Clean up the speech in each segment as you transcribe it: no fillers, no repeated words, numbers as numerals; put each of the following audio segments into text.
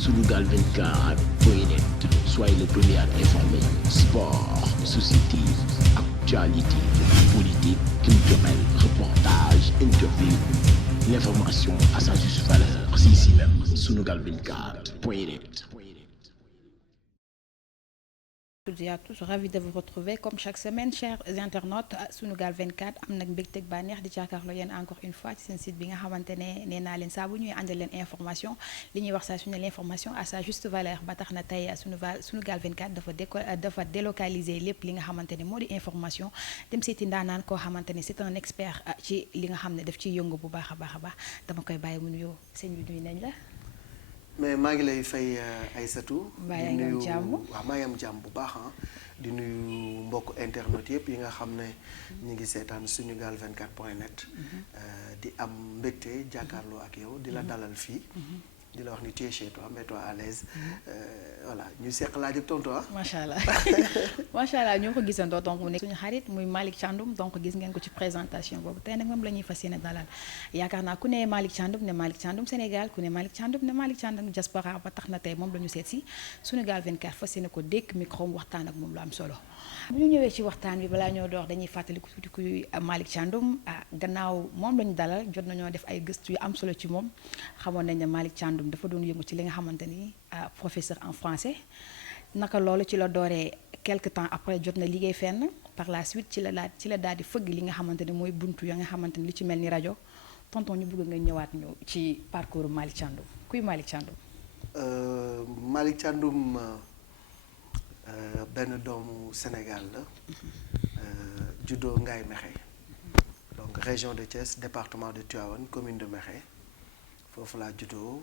Sunugal 24.net, soyez le premier à être informé. Sport, société, actualité, politique, culturelle, reportage, interview. L'information à sa juste valeur, c'est ici même, Sunugal 24.net. Toutes et à tous, ravi de vous retrouver comme chaque semaine chers internautes Sunugal 24 am nag mbégteeg bànneex di jàkkaarloo yéen encore une fois ci seen site bi nga xamante ne nee naa leen saa bu ñuy àndal leen information li ñuy wax saa su ne l'information à sa juste valeur ba tax na tey Sunugal 24 dafa délocaliser lépp li nga xamante ne moo di information dem seeti ndaanaan koo xamante ne c'est un expert ci li nga xam ne daf ciy yëngu bu baax a baax dama koy bàyyi mu nuyoo sëñ bi nuyu nañ la. mais maa ngi lay fay Aïssatou. di nuyu waaw maa ngi am jàmm bu baax di nuyu mbokk internet yëpp yi nga xam ne ñu ngi seetaan Sunugal 24.net. di am mbégte jàkkaarloo ak yow di la dalal fii. di la wax ni tu es chez toi mets-toi à l'aise voilà ñu seq laaj ak tontu macha allah macha allah ñoo ko gisandoo donc mu nekk suñu xarit muy Malick Thiandoum donc gis ngeen ko ci présentation boobu tey nag moom la ñuy fas yéene dalal yaakaar naa ku ne Malick Thiandoum ne Malick Thiandoum Sénégal ku ne Malick Thiandoum ne Malick Thiandoum diaspora ba tax na tey moom la ñu seet si Sunugal 24 fas yéene ko dékk micro waxtaan ak moom lu am solo. bu ñu ñëwee ci waxtaan bi balaa ñoo door dañuy fàttali tuuti kuy Malick Thiandoum gannaaw moom la ñu dalal jot nañoo def ay gëstu yu am solo ci moom xamoon nañ ne Malick Thiandoum dafa doon yëngu ci li nga xamante ni professeur en français naka loolu ci la dooree quelque temps après jot na liggéey fenn par la suite ci la daal di fëgg li nga xamante ni mooy buntu ya nga xamante ni li ci mel ni rajo tonton ñu bëgg nga ñëwaat ñu ci parcours Malick Thiandoum kuy Malick Thiandoum. Malick Thiandoum benn doomu Sénégal la juddoo Ngaye Mékhé donc région de Thiès département de Tivaouane commune de Mékhé foofu laa juddoo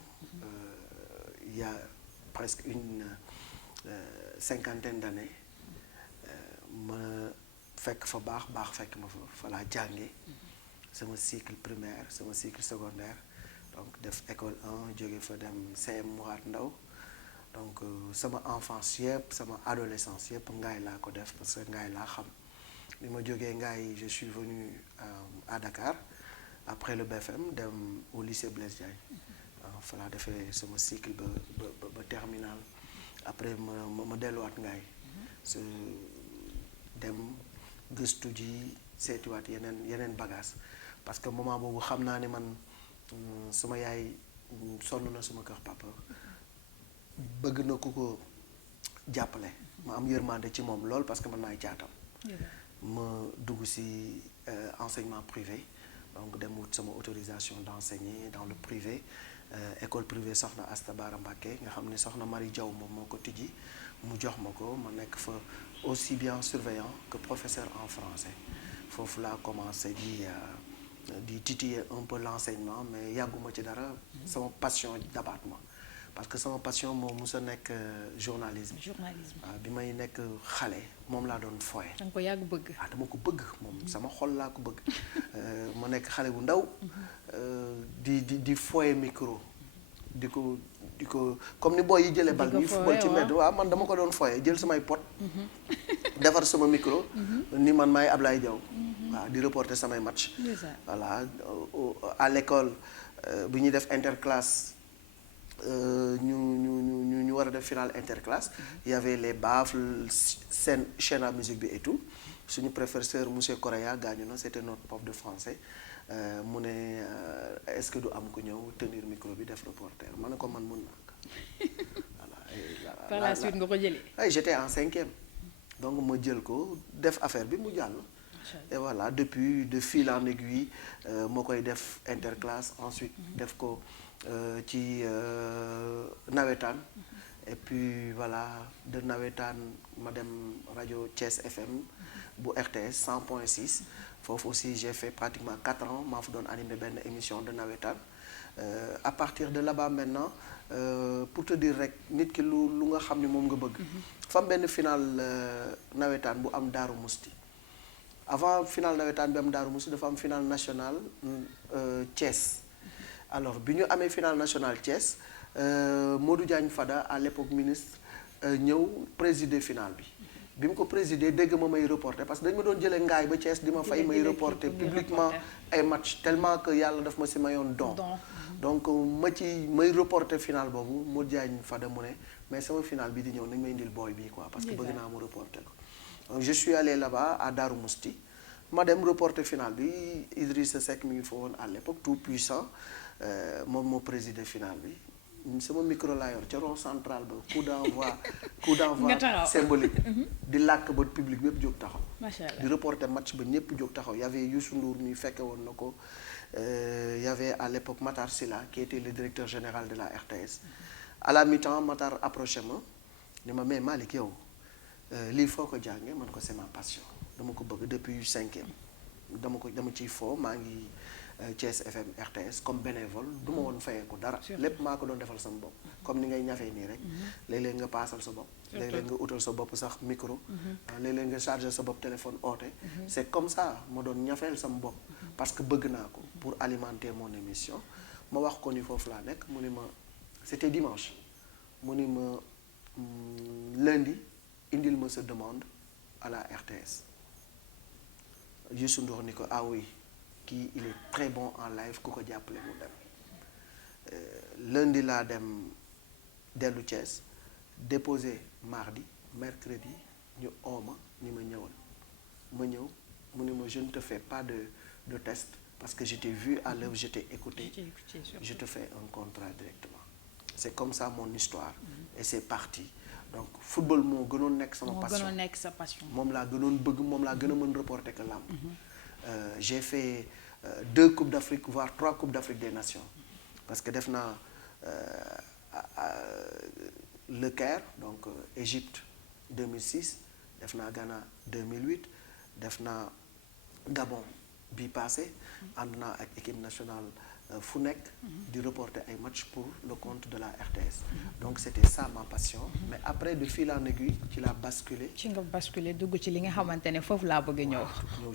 il y a presque une cinquantaine d'années ma fekk fa baax fekk ma fa laa jànge sama cycle primaire sama cycle secondaire donc def école 1 jóge fa dem CM Mourad Ndaw donc sama enfance yëpp sama adolescence yëpp Ngaye laa ko def parce que Ngaye laa xam bi ma jógee Ngaye je suis venu à Dakar après le BFM dem au lycée Blaise Diagne fa laa defee sama cycle ba terminal après ma delluwaat Ngaye su dem gëstu ji seetiwaat yeneen bagage parce que moment boobu xam naa ne man sama yaay sonn na suma kër papa bëgg na ku ko jàppale ma am yërmande ci moom lool parce que man maay caatam ma dugg ci enseignement privé donc dem wut sama autorisation d'enseigner dans le privé école privée Soxna Asta Bara Mbacké nga xam ne Soxna Marie Diaw moom moo ko tijji mu jox ma ko ma nekk fa aussi bien surveillant que professeur en français foofu laa commencé di titiller un peu l'enseignement mais yàgguma ci dara sama passion dabaat ma parce que sama passion moom musa nekk journalisme waaw bi may nekk xale moom laa doon foye danga ko yàgg bëgg dama ko bëgg moom sama xol laa ko bëgg ma nekk xale bu ndaw di foye micro di ko comme ni booy yi jëlee bal ñuy football ci mbedd waaw man dama ko doon foye jël samay pot defar sama micro ni man maay Ablaye Diaw waaw di reporter samay match voilà à l'école bi ñuy def interclasse ñu war a def finale interclasse il y avait les baffles scène chaîne à musique bi et tout suñu professeur monsieur Correa gaañu na c'était notre prof de français mu ne est-ce que du am ku ñëw tenir micro bi def reporter ma ne ko man mun naa ko voilà par la suite nga ko jëlee j'étais en 5e donc ma jël ko def affaire bi mu jàll et voilà depuis de fil en aiguille moo koy def interclasse ensuite def ko ci nawetaan et puis voilà de nawetaan ma dem rajo Thiès FM bu RTS 100.6 foofu aussi j'ai fait pratiquement 4 ans maa fa doon animé benn émission de nawetaan à partir de là-bas maintenant pour te dire rek nit ki lu nga xam ni moom nga bëgg fa am benn final nawetaan bu am Daaru Musti avant final nawetaan bi am Daaru Musti dafa am final national Thiès alors bi ñu amee final national Thiès Modou Diagne Fada à l'époque ministre ñëw présider final bi mu ko présider dégg ma may reporter parce que dañ ma doon jëlee ngaay ba Thiès di ma fay may reporter publiquement ay match tellement que yàlla daf ma si mayoon don donc may reporter final boobu Modou Diagne Fada mu ne mais sama final bi di ñëw nañ may indil booy bii quoi parce que bëgg naa mu reporter ko donc je suis allé là-bas à Darou Mousti ma dem reporter final bi Idrissa Seck mi ngi fa woon à l'époque tout puissant moom moo présidé final bi sama micro laa yor ca rond central ba coup d'envoi symbolique di làkk ba public bépp jóg taxaw macha allah di reporter match ba ñëpp jóg taxaw y avait Youssou Ndour mi fekke woon na ko y avait à l'époque Matar Sylla qui était le directeur général de la RTS à la mi-temps Matar approché ma ni ma mais Malick yow lii foo ko jànge man ko c'est ma passion dama ko bëgg depuis 5e dama ciy foo maa ngi Thiès FM RTS comme bénévole du ma woon fayee ko dara lépp maa ko doon defal sama bopp comme ni ngay ñafee nii rek léeg-léeg nga paasal sa bopp léeg-léeg nga utal sa bopp sax micro léeg-léeg nga charger sa bopp téléphone oote c'est comme ça ma doon ñafeel sama bopp parce que bëgg naa ko pour alimenter mon émission ma wax ko ni foofu laa nekk mu ni ma c'était dimanche mu ni ma lundi indil ma sa demande à la RTS Youssou Ndour ni ko ah oui kii il est très bon en live ku ko jàppale mu dem lundi laa dem dellu Thiès déposé mardi mercredi ñu ooma ni ma ñëwal ma ñëw mu ni ma je ne te fais pas de test parce que je t'ai vu à l'œuvre je t'ai écouté je te fais un contrat directement c'est comme ça mon histoire et c'est parti donc football moo gënoon nekk sama passion moom laa gënoon bëgg moom laa gën a mën reporter que làmb j'ai fait 2 coupes d'Afrique voire 3 coupes d'Afrique des nations parce que def naa Le Caire donc Égypte 2006 def naa Ghana 2008 def naa Gabon bi passé ànd naa ak équipe nationale fu nekk di reporter ay matchs pour le compte de la RTS donc c'était ça ma passion mais après de fil en aiguille ci la basculé ci nga basculé dugg ci li nga xamante ne foofu laa bëgg a ñëw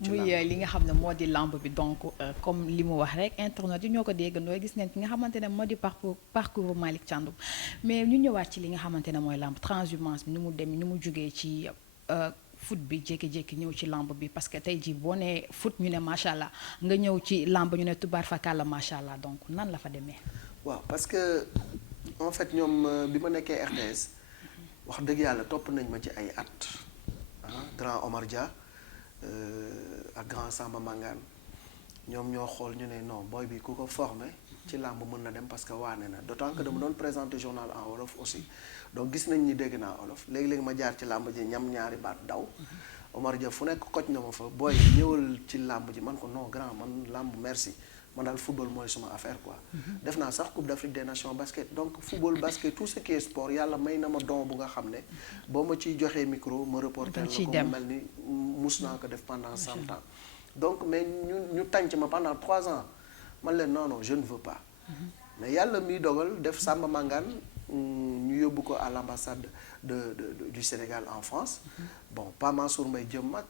muy li nga xam ne moo di lamb bi donc comme li mu wax rek internet yi ñoo ko déggandoo gis ngeen ki nga xamante ne moo di parcours Malick Thiandoum mais ñu ñëwaat ci li nga xamante ne mooy lamb transhumance bi ni mu dem ni mu jógee ci foot bi jékki-jékki ñëw ci lamb bi parce que tey jii boo nee foot ñu ne macha allah nga ñëw ci lamb ñu ne tubaar fakàlla macha allah donc nan la fa demee. waaw parce que en fait ñoom bi ma nekkee RTS wax dëgg yàlla topp nañ ma ci ay at grand Omar Dia ak grand Samba Mangane ñoom ñoo xool ñu ne non booy bi ku ko formé ci lamb mën na dem parce que waane na d'autant que dama doon présenter journal en wolof aussi donc gis nañ ni dégg naa olof léegi-léegi ma jaar ci làmb ji ñam ñaari baat daw Omar Dia fu nekk koj na ma fa booy ñëwal ci làmb ji man ko non grand man làmb merci man daal football mooy suma affaire quoi def naa sax Coupe d'Afrique des Nations basket donc football basket tout ce qui est sport yàlla may na ma don bu nga xam ne boo ma ciy joxee micro ma reporter la ko mu mel ni mus naa ko def pendant 100 ans donc mais ñu tànc ma pendant 3 ans man leen non je ne veux pas mais yàlla miy dogal def Samba Mangane ñu yóbbu ko à l'ambassade du Sénégal en France bon Pa Mansour Mbaye jëm mag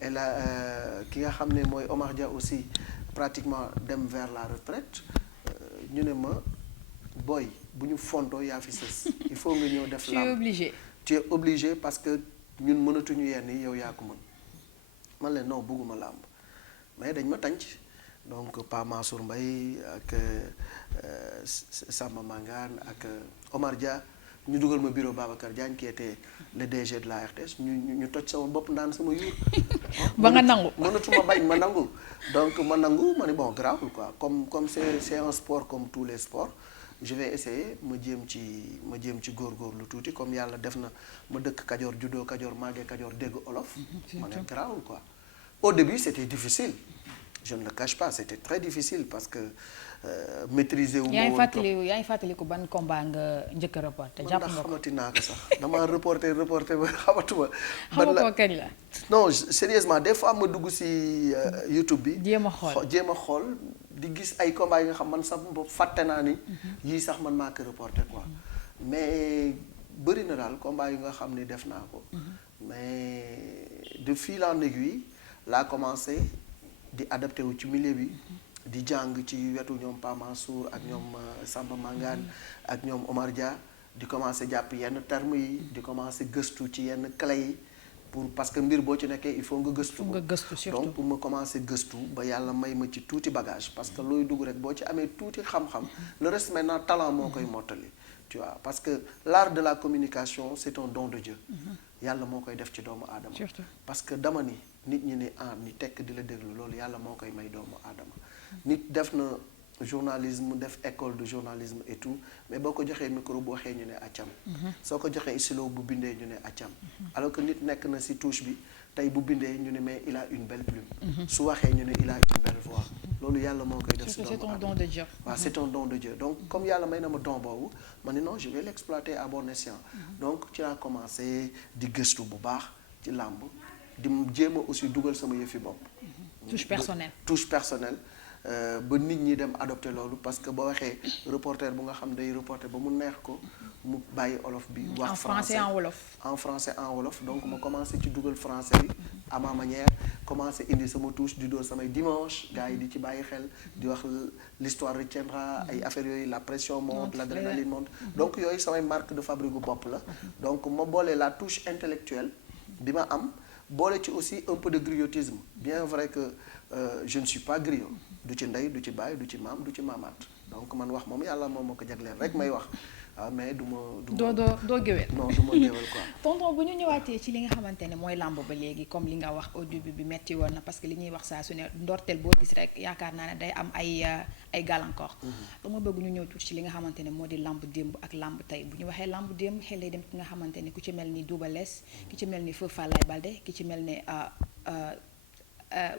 et là ki nga xam ne mooy Omar Dia aussi pratiquement dem vers la retraite ñu ne ma boy bu ñu fontoo yaa fi sës il faut nga ñëw def lamb tu es obligé parce que ñun mënatuñu yenn yi yow yaa ko mën man leen non bëgguma làmb mais dañ ma tànc donc Pa Mansour Mbaye ak Samba Mangane ak Omar Dia ñu dugal ma bureau Babacar Diagne qui était le DG de la RTS ñu toj sama bopp ndaan sama yuur ba nga nangu mënatuma bañ ma nangu donc ma nangu ma ni bon grawul quoi comme c'est un sport comme tous les sports je vais essayer ma jéem ci góorgóorlu tuuti comme yàlla def na ma dëkk Kajoor juddoo Kajoor màggee Kajoor dégg olof ma ne grawul quoi au début c'était difficile je ne le cache pas c'était très difficile parce que maîtriser wu ma woon yaa ngi fàttaliku ban combat nga njëkk a reporté jàpp nga ko xamati naa ko sax dama reporté ba xamatuma xama ko kañ la non sérieusement des fois ma dugg ci YouTube bi jéem a xool di gis ay combat yi nga xam man sax bopp fàtte naa ni yii sax man maa ko reporté quoi mais bëri na daal combat yi nga xam ni def naa ko mais de fil en aiguille laa commencé di adapté wu ci milieu bi di jàng ci wetu ñoom Pa Mansour ak ñoom Samba Mangane ak ñoom Omar Dia di commencé jàpp yenn termes yi di commencé gëstu ci yenn clés yi parce que mbir boo ci nekkee il faut nga gëstu. nga gëstu surtout donc pour ma commencer gëstu ba yàlla may ma ci tuuti bagage parce que looy dugg rek boo ci amee tuuti xam-xam le reste maintenant talent moo koy mottali. tu vois parce que l'art de la communication c'est un don de Dieu. yàlla moo koy def ci doomu aadama. parce que dama ni nit ñi ne ni tekk di la déglu loolu yàlla moo koy may doomu aadama. nit def na journalisme def école de journalisme et tout mais boo ko joxee micro bu waxee ñu ne accam. soo ko joxee stylo bu bindee ñu ne accam. alors que nit nekk na ci touche bi tey bu bindee ñu ne mais il a une belle plume. su waxee ñu ne il a une belle voix. loolu yàlla moo koy def ci doomu aadama. c'est un don de Dieu. waaw c'est un don de Dieu donc comme yàlla may na ma don boobu ma ne non je vais l'exploiter à bon escient. donc ci laa commencé di gëstu bu baax ci làmb di jéem a aussi dugal sama yëfi bopp. touche personnelle. ba nit ñi dem adopté loolu parce que boo waxee reporter bu nga xam day reporter ba mu neex ko mu bàyyi olof bi wax français en français en wolof donc ma commencé ci dugal français bi à ma manière commencé indi sama touche di doon samay dimanche gars yi di ci bàyyi xel di wax l'histoire retiendra ay affaires yooyu la pression monte l'adrénaline monte donc yooyu samay marque de fabrique bu bopp la donc ma boolee la touche intellectuelle bi ma am boole ci aussi un peu de griotisme bien vrai que je ne suis pas griot du ci ndey du ci baay du ci maam du ci maamaat donc man wax moom yàlla moom moo ko jagleel rek may wax mais du ma doo géwél non du ma géwél quoi. tonton bu ñu ñëwaatee ci li nga xamante ne mooy làmb ba léegi comme li nga wax au début bi metti woon na parce que li ñuy wax saa su ne ndorteel boo gis rek yaakaar naa ne day am ay gàllankoor. dama bëgg ñu ñëw tuuti ci li nga xamante ne moo di làmb démb ak làmb tey bu ñu waxee làmb démb xel lay dem ki nga xamante ne ku ci mel ni Double Less ki ci mel ni Feu Falaye Baldé ki ci mel ni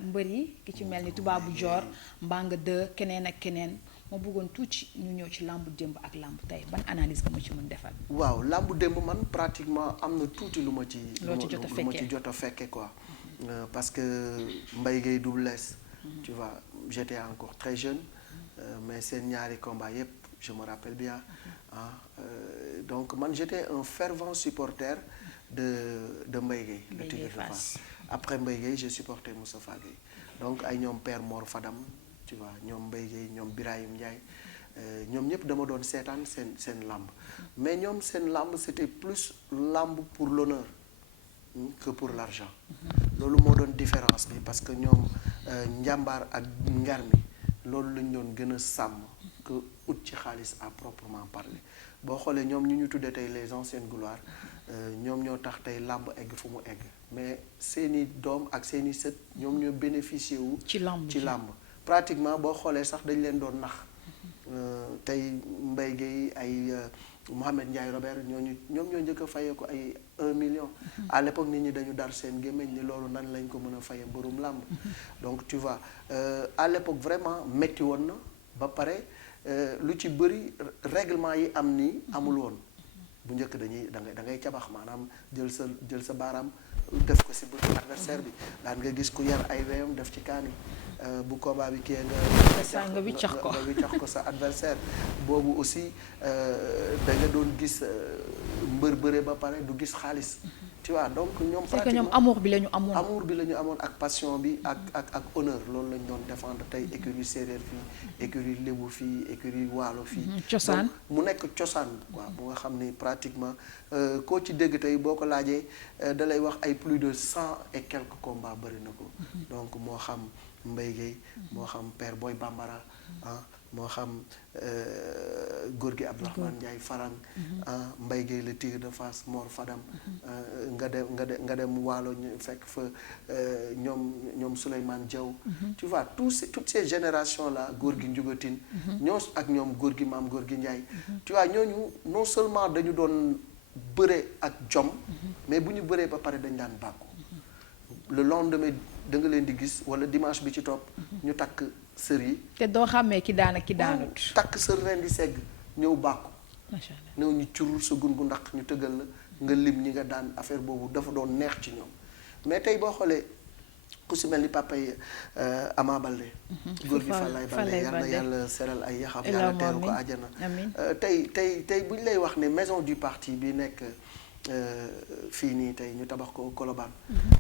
mbër yi ki ci mel ni Tubaabu Joor Mbanga 2 keneen ak keneen ma bëggoon tuuti ñu ñëw ci làmb démb ak làmb tey ban analyse nga ma ci mën defal. waaw làmb démb man pratiquement am na tuuti lu ma ci. jot a fekke quoi. parce que Mbaye Gueye Double Less. tu vois j'étais encore très jeune. mais seen ñaari combat yépp je me rappelle bien. donc man j'étais un fervent supporter de Mbaye Gueye. le Tigre de Fass. après Mbaye Gueye j'ai supporté Moustapha Gueye donc ay ñoom Père Mor Fadam tu vois ñoom Mbaye Gueye ñoom Birahim Ndiaye ñoom ñëpp dama doon seetaan seen làmb mais ñoom seen làmb c'était plus làmb pour l'honneur que pour l'argent loolu moo doon différence bi parce que ñoom njàmbaar ak ngar mi loolu lañ doon gën a sàmm que ut ci xaalis à proprement parler boo xoolee ñoom ñu tuddee tey les anciennes gloires ñoom ñoo tax tey làmb egg fu mu egg mais seeni doom ak seeni sët ñoom ñoo bénéficié wu ci làmb pratiquement boo xoolee sax dañ leen doon nax tey Mbaye Gueye ay Mohamed Ndiaye Robert ñoom ñoo njëkk a fayee ko ay 1 million à l'époque nit ñi dañu dar seen gémmiñ ni loolu nan lañ ko mën a fayee mbërum làmb donc tu vois à l'époque vraiment metti woon na ba pare lu ci bëri règlement yi am nii amul woon bu njëkk da ngay cabax maanaam jël sa baaraam def ko ci bëtu adversaire bi daan nga gis ku yar ay weyam def ci kaani bu combat bi kii nga wiccax ko sa adversaire boobu aussi da nga doon gis mbër bëre ba pare du gis xaalis tu vois donc ñoom c'est que ñoom amour bi la ñu amoon ak passion bi ak honneur loolu lañ doon défendre tey écurie séeréer fii écurie lébu fii écurie waalo fii cosaan mu nekk cosaan quoi bu nga xam ni pratiquement koo ci dégg tey boo ko laajee da lay wax ay plus de 100 et quelques combats bëri na ko donc moo xam Mbaye Gueye moo xam Père Boy Bambara moo xam góor gi Abdourahmane Ndiaye Farang Mbaye Gueye le Tigre de Fass Mor Fadam nga dem waalo ñu fekk fa ñoom Souleymane Diaw tu vois toutes ces générations là góor gi Njugatin ñoo ak ñoom góor gi maam góor gi Ndiaye tu vois ñooñu non seulement dañu doon bëre ak jom mais bu ñu bëree ba pare dañ daan bàkku le lendemain da nga leen di gis wala dimanche bi ci topp ñu takk sër yi te doo xàmmee ki daan ak ki daanut takk sër ren di segg ñëw bàkku macha Allah ñëw ñu curul sa gun gu ndax ñu tëggal la nga lim ñi nga daan affaire boobu dafa doon neex ci ñoom mais tey boo xoolee ku si mel ni papa yi Ama Baldé góor gi Falaye Baldé yal na yàlla seral ay yaxam yàlla teeru ko àjjana tey bu ñu lay wax ne maison du parti bi nekk fii nii tey ñu tabax ko Colobane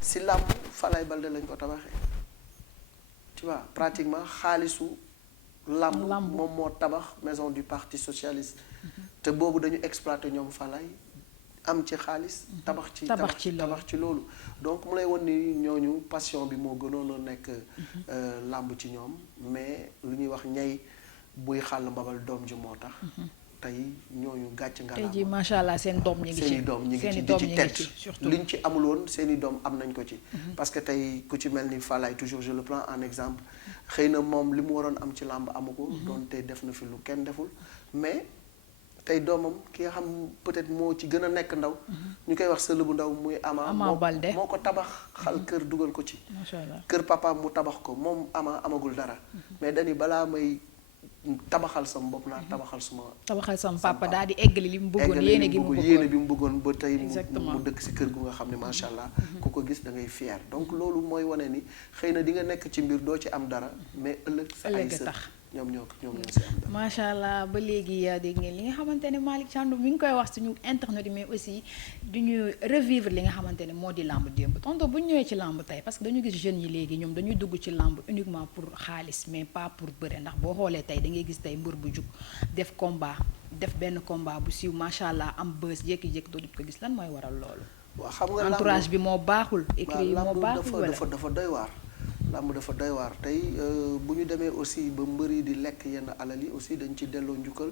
si làmb Falaye Baldé lañ ko tabaxee tu vois pratiquement xaalisu làmb moom moo tabax maison du parti socialiste te boobu dañu exploité ñoom Falaye am ci xaalis tabax ci loolu donc mu lay won ni ñooñu passion bi moo gënoon a nekk làmb ci ñoom mais lu ñuy wax ñay buy xàll mbabal doom ji moo tax tey ñooñu gàcc nga tey jii macha allah seen doom ñi ngi ci di ci tedd liñ ci amul woon seen i doom am nañ ko ci parce que tey ku ci mel ni Falaye toujours je le prends en exemple xëy na moom li mu waroon am ci làmb amu ko doonte def na fi lu kenn deful mais tey doomam ki nga xam peut-être moo ci gën a nekk ndaw ñu koy wax sël bu ndaw muy Ama Baldé moo ko tabax xal kër dugal ko ci macha allah kër papa mu tabax ko moom amagul dara mais dañi balaa may tabaxal sama bopp naa tabaxal sama papa daal di eggali li mu bëggoon yéene bi mu bëggoon ba tey mu dëkk si kër gu nga xam ne macha allah ku ko gis da ngay fier donc loolu mooy wane ni xëy na di nga nekk ci mbir doo ci am dara mais ëllëg sa ay sët ñoom ñoo si am dara macha allah ba léegi dégg ngeen li nga xamante ne Malick Thiandoum mi ngi koy wax suñu internet yi mais aussi duñu revivre li nga xamante ne moo di làmb démb tonton bu ñu ñëwee ci làmb tey parce que dañu gis jeunes yi léegi ñoom dañuy dugg ci làmb uniquement pour xaalis mais pas pour bëre ndax boo xoolee tey da ngay gis tey mbër bu jug def benn combat bu siiw macha allah am bës jékki-jékki doo ko gis lan mooy waral loolu. waaw xam nga entourage bi moo baaxul. écrit yi moo baaxul wala dafa doy waar. làmb dafa doy waar tey bu ñu demee aussi ba mbër yi di lekk yenn alal yi aussi dañ ci delloo njukkal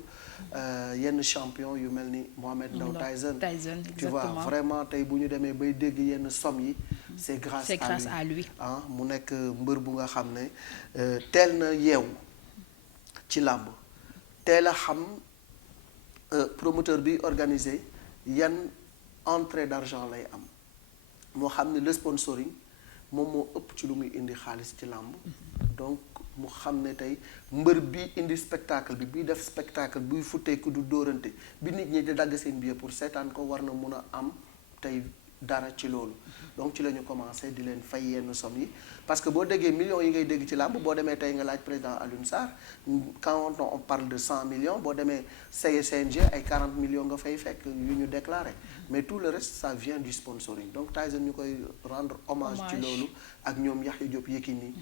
yenn champion yu mel ni Mohamed Ndao Tyson tu vois vraiment tey bu ñu demee bay dégg yenn somme yi c'est grâce à lui mu nekk mbër bu nga xam ne teel na yeewu ci làmb teel a xam promoteur bi organisé yan entrée d'argent lay am moo xam ne le sponsoring moom moo ëpp ci lu muy indi xaalis ci làmb donc mu xam ne tey mbër bi indi spectacle bi def spectacle buy futteeku du dóorante bi nit ñi di dagg seen billet pour seetaan ko war na mun a am tey dara ci loolu donc ci la ñu commencé di leen fay yenn somme yi parce que boo déggee millions yi ngay dégg ci làmb boo demee tey nga laaj président Alioune Sarr quand on parle de 100 millions boo demee CNG ay 40 millions nga fay fekk yu ñu déclaré mais tout le reste ça vient du sponsoring donc Tyson ñu koy rendre hommage ci loolu ak ñoom Yaxya Diop Yékini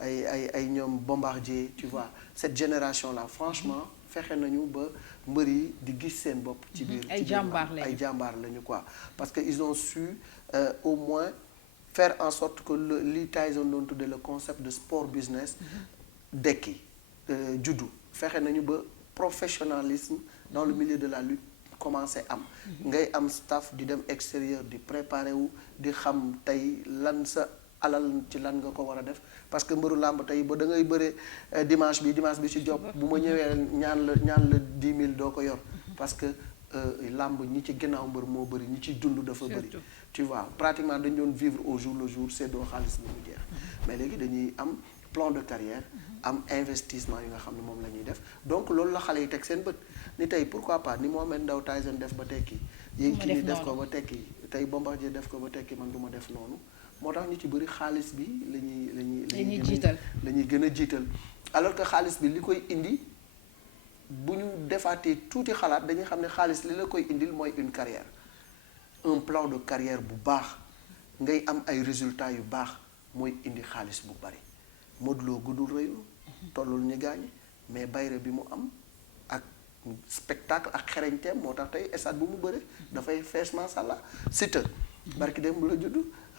ay ñoom Bombardier tu vois cette génération là franchement fexe nañu ba mbër yi di gis seen bopp ci biir ay jàmbaar lañu quoi parce que ils ont su au moins faire en sorte que li Tyson doon tudde le concept de sport business dekki juddu fexe nañu ba professionnalisme dans le milieu de la lutte commencé am ngay am staff di dem extérieur di préparer wu di xam tey lan sa alal ci lan nga ko war a def parce que mbëru làmb tey ba da ngay bëre dimanche bi ci job bu ma ñëwee ñaan la 10 000 doo ko yor parce que làmb ñi ci ginnaaw mbër moo bëri ñi ci dund dafa bëri tu vois pratiquement dañ doon vivre au jour le jour c'est doo xaalis bi mu jeex mais léegi dañuy am plan de carrière am investissement yi nga xam ne moom la ñuy def donc loolu la xale yi teg seen bët ni tey pourquoi pas ni Mohamed Ndao Tyson def ba tekki Yékini def ko ba tekki tey Bombardier def ko ba tekki man du ma def noonu moo tax ñu ci bëri xaalis bi la ñuy gën a jiital alors que xaalis bi li koy indi bu ñu defaatee tuuti xalaat dañuy xam ne xaalis li la koy indil mooy une carrière un plan de carrière bu baax ngay am ay résultats yu baax mooy indi xaalis bu bari Modou Lo guddul rëyul tollul ñi gaañi mais bayre bi mu am ak spectacle ak xereñteem moo tax tey stade bu mu bëre dafay fees macha allah Siteu barki dem bu la judd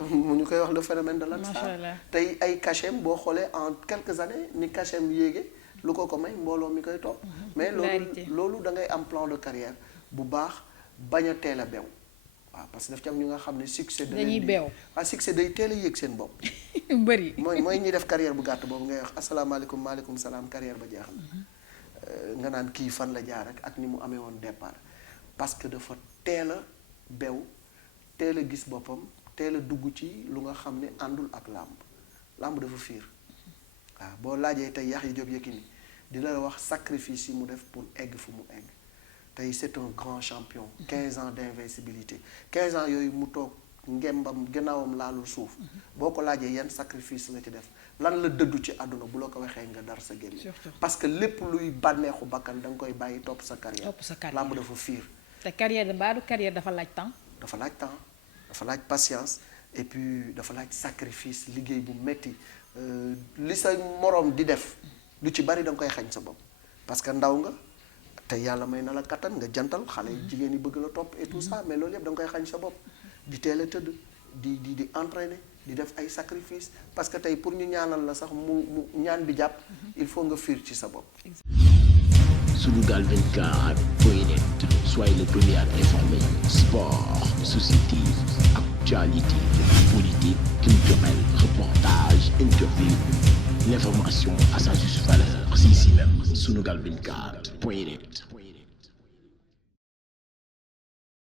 mu ñu koy wax le phénomène de l'Ansar tey ay cachet boo xoolee en quelques années ni cachet yéege lu ko may mbooloo mi koy topp mais loolu da ngay am plan de carrière bu baax bañ a teel a beew waaw parce que daf ci am ñu nga xam ne succès dañuy beew succès day teel a yéeg seen bopp mbëri mooy ñuy def carrière bu gàtt boobu ngay wax asalaamaaleykum maaleykum salaam carrière ba jeex na nga naan kii fan la jaar ak ni mu amee woon départ parce que dafa teel a beew teel a gis boppam teel a dugg ci lu nga xam ne àndul ak làmb dafa fiir waaw boo laajee tey Yaxya Diop Yékini di la wax sacrifice yi mu def pour egg fu mu egg tey c'est un grand champion 15 ans d'invincibilité 15 ans yooyu mu toog ngembam gannaawam laalul suuf boo ko laajee yan sacrifice la ci def lan la dëddu ci àdduna bu la ko waxee nga dar sa génne parce que lépp luy bànneexu bakkan da nga koy bàyyi topp sa carrière làmb dafa fiir te carrière baadu carrière dafa laaj temps dafa laaj patience et puis dafa laaj sacrifice liggéey bu metti li sa moroom di def lu ci bari da nga koy xañ sa bopp parce que ndaw nga te yàlla may na la kattan nga jantal xale jigéen yi bëgg la topp et tout ça mais loolu yëpp da nga koy xañ sa bopp di teel a tëdd di entraîner di def ay sacrifice parce que tey pour ñu ñaanal la sax mu ñaan bi jàpp il faut nga fiir ci sa bopp. Sunugal24.net, soyez le premier à être informé. Sport, société, actualité, politique, culturelle, reportage, interview. L'information à sa juste valeur, c'est ici même. Sunugal24.net.